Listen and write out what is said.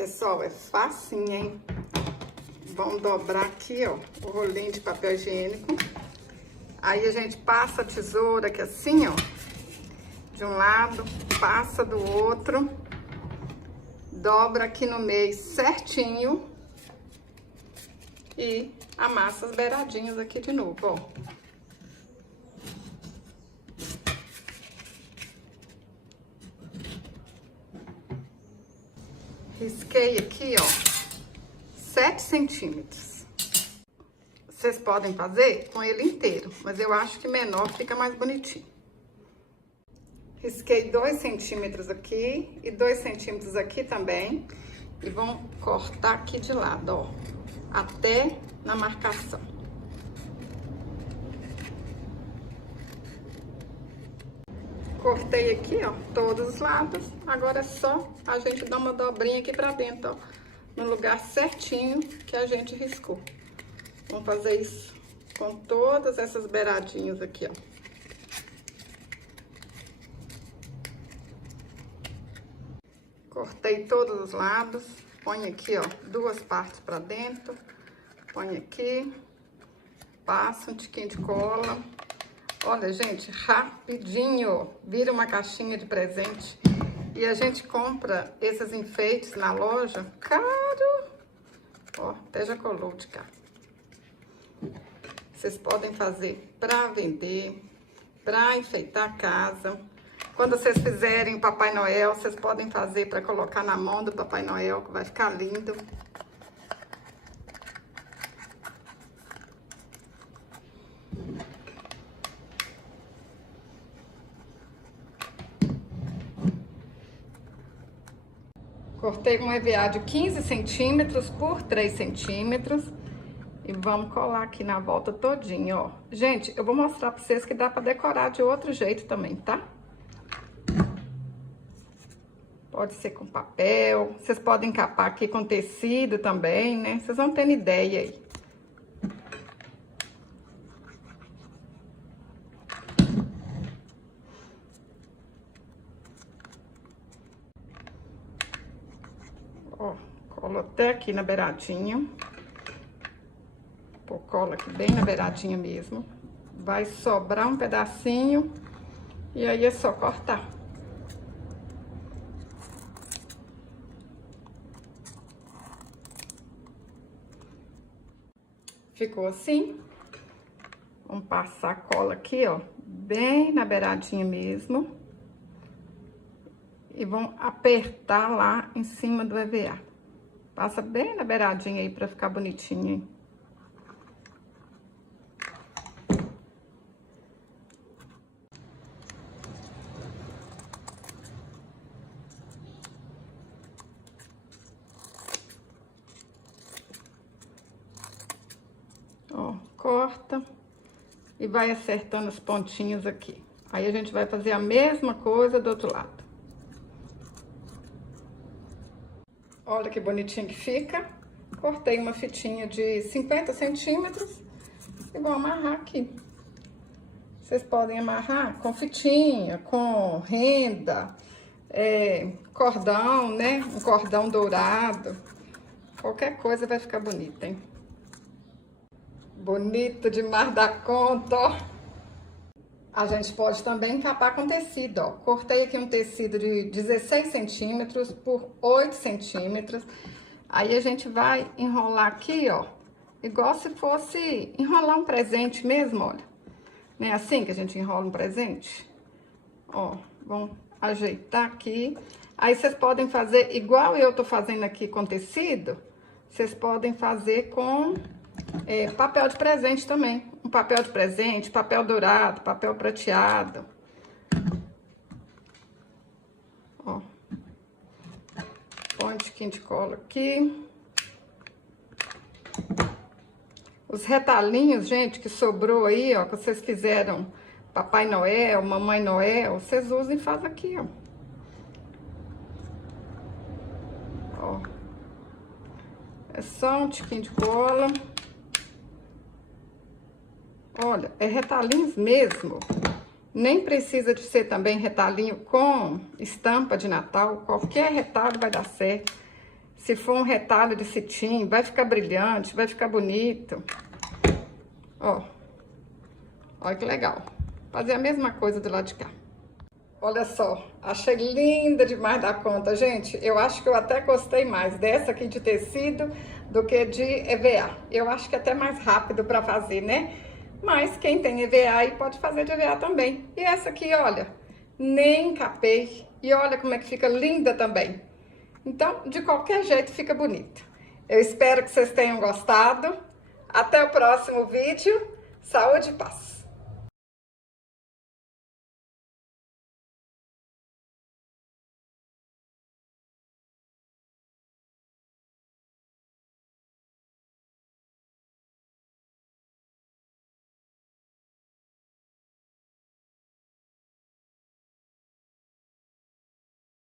Pessoal, é facinho, hein? Vamos dobrar aqui, ó, o rolinho de papel higiênico. Aí a gente passa a tesoura aqui assim, ó, de um lado, passa do outro, dobra aqui no meio certinho e amassa as beiradinhas aqui de novo, ó. Risquei aqui, ó, 7 centímetros. Vocês podem fazer com ele inteiro, mas eu acho que menor fica mais bonitinho. Risquei 2 centímetros aqui e 2 centímetros aqui também. E vamos cortar aqui de lado, ó, até na marcação. Cortei aqui, ó, todos os lados. Agora é só a gente dar uma dobrinha aqui pra dentro, ó, no lugar certinho que a gente riscou. Vamos fazer isso com todas essas beiradinhas aqui, ó. Cortei todos os lados. Põe aqui, ó, 2 partes pra dentro. Põe aqui. Passa um tiquinho de cola. Olha, gente, rapidinho, vira uma caixinha de presente. E a gente compra esses enfeites na loja, caro. Ó, até já colou de cá. Vocês podem fazer pra vender, pra enfeitar a casa. Quando vocês fizerem o Papai Noel, vocês podem fazer pra colocar na mão do Papai Noel, que vai ficar lindo. Cortei um EVA de 15 centímetros por 3 centímetros. E vamos colar aqui na volta todinha, ó. Gente, eu vou mostrar pra vocês que dá pra decorar de outro jeito também, tá? Pode ser com papel. Vocês podem encapar aqui com tecido também, né? Vocês vão tendo ideia aí. Ó, colo até aqui na beiradinha. Pô, cola aqui bem na beiradinha mesmo. Vai sobrar um pedacinho e aí é só cortar. Ficou assim. Vamos passar a cola aqui, ó, bem na beiradinha mesmo. E vão apertar lá em cima do EVA. Passa bem na beiradinha aí pra ficar bonitinho, hein? Ó, corta e vai acertando os pontinhos aqui. Aí a gente vai fazer a mesma coisa do outro lado. Olha que bonitinho que fica. Cortei uma fitinha de 50 centímetros e vou amarrar aqui. Vocês podem amarrar com fitinha, com renda, cordão, né? Um cordão dourado. Qualquer coisa vai ficar bonita, hein? Bonito demais da conta, ó. A gente pode também encapar com tecido, ó. Cortei aqui um tecido de 16 centímetros por 8 centímetros. Aí a gente vai enrolar aqui, ó, igual se fosse enrolar um presente mesmo, olha. Não é assim que a gente enrola um presente? Ó, vamos ajeitar aqui. Aí vocês podem fazer igual eu tô fazendo aqui com tecido. Vocês podem fazer com papel de presente também. Um papel de presente, papel dourado, papel prateado. Ó. Põe um tiquinho de cola aqui. Os retalhinhos, gente, que sobrou aí, ó, que vocês fizeram Papai Noel, Mamãe Noel, vocês usam e fazem aqui, ó. Ó. É só um tiquinho de cola. Olha, é retalhinhos mesmo. Nem precisa de ser também retalhinho com estampa de Natal. Qualquer retalho vai dar certo. Se for um retalho de cetim, vai ficar brilhante, vai ficar bonito. Ó, olha que legal. Fazer a mesma coisa do lado de cá. Olha só, achei linda demais da conta, gente. Eu acho que eu até gostei mais dessa aqui de tecido do que de EVA. Eu acho que é até mais rápido para fazer, né? Mas quem tem EVA aí pode fazer de EVA também. E essa aqui, olha, nem encapei. E olha como é que fica linda também. Então, de qualquer jeito, fica bonito. Eu espero que vocês tenham gostado. Até o próximo vídeo. Saúde e paz!